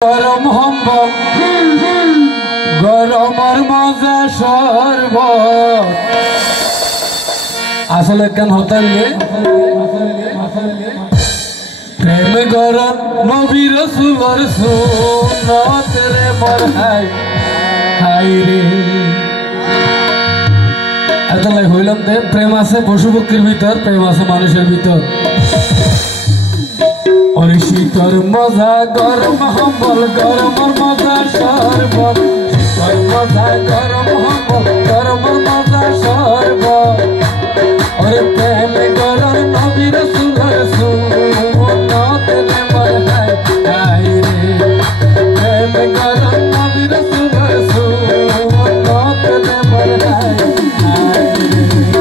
গরম হম্বল গরমর মজা সর্ব আসলে কেন হতালে প্রেম গরম নবী রাসূলের সুন্নাত রে মর হাই হাই রে এতলাই হইলাম দে প্রেম আছে পশু পক্ষীর ভিতর প্রেম আছে মানুষের ভিতর और शीतर मजा गरम हम्बल गरमर मजा शरबत शीतर मजा गरम हम्बल गरमर मजा शरबत और प्रेम गरम नबी रसूलेर सुन्नत रे मर हाय हाय रे प्रेम गरम नबी रसूलेर सुन्नत रे मर हाय हाय रे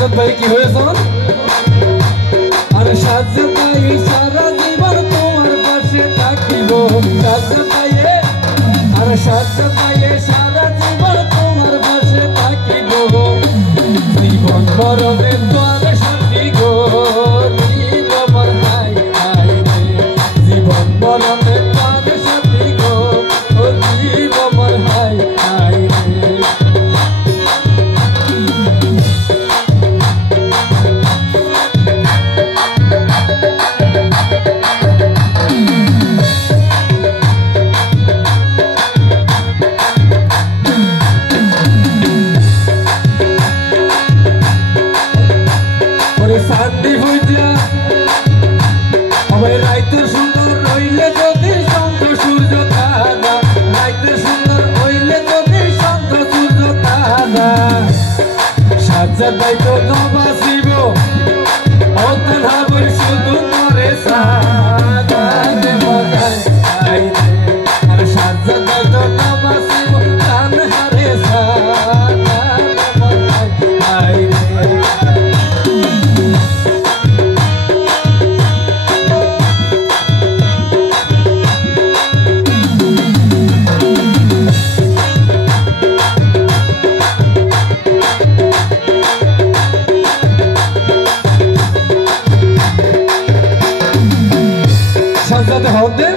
সাজ্জাদ ভাই কি হয়েছে আরে সাজ্জাদ ভাই সারা জীবন তোমার পাশে থাকিব সাজ্জাদ ভাই আরে সাজ্জাদ ভাই সারা জীবন তোমার পাশে থাকিব জীবন মরণে তোমার সাথী গো আমার ভাই ভাই জীবন মরণে তোমার সাথী গো আমার ভাই ভাই শান্তি বুঝা আবার রাইতের সুন্দর রইলে যদি চন্দ্র সূর্য তারা রাইতের সুন্দর হইলে যদি চন্দ্র সূর্য তারা সাজ্জাদ ভাই তো নবাসিব অতন হাবর শুধু করে সাদা আর সাজ্জাদ ভাই তো নবাসিব কান হারে সাদা সাজ্জাদ হতে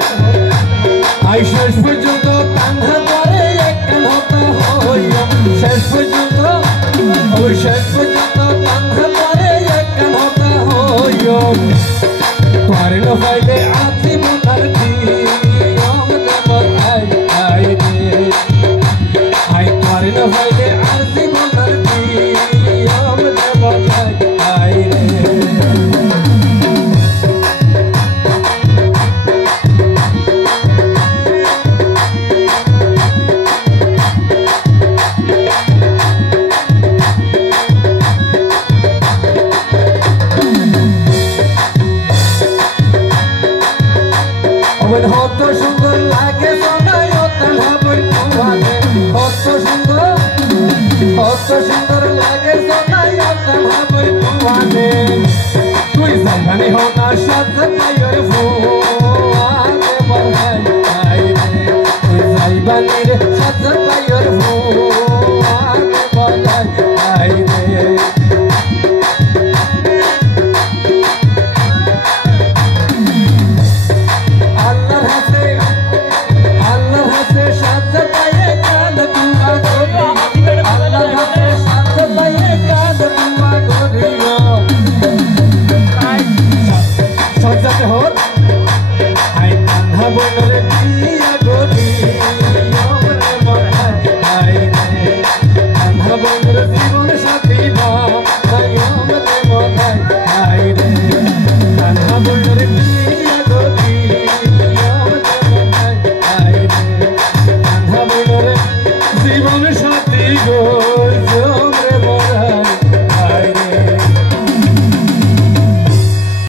আই শেষ পর্যন্ত কান্না করে একখান হতে হইল শেষ পর্যন্ত ওই শেষ পর্যন্ত কান্না করে একখান হতে হইল তোর ন ফাইলে আছি মনার দিয়ম দেব আই আই রে আই তোর ন ফাইলে আছি মনার দিয়ম দেব আই আই রে কত সুন্দর লাগে সোনাই ওতাল হাবই তোমাকে কত সুন্দর লাগে সোনাই ওতাল হাবই তোমাকে তুই জানবানি হনা সাজ্জাদ ভাইয়ের ফুল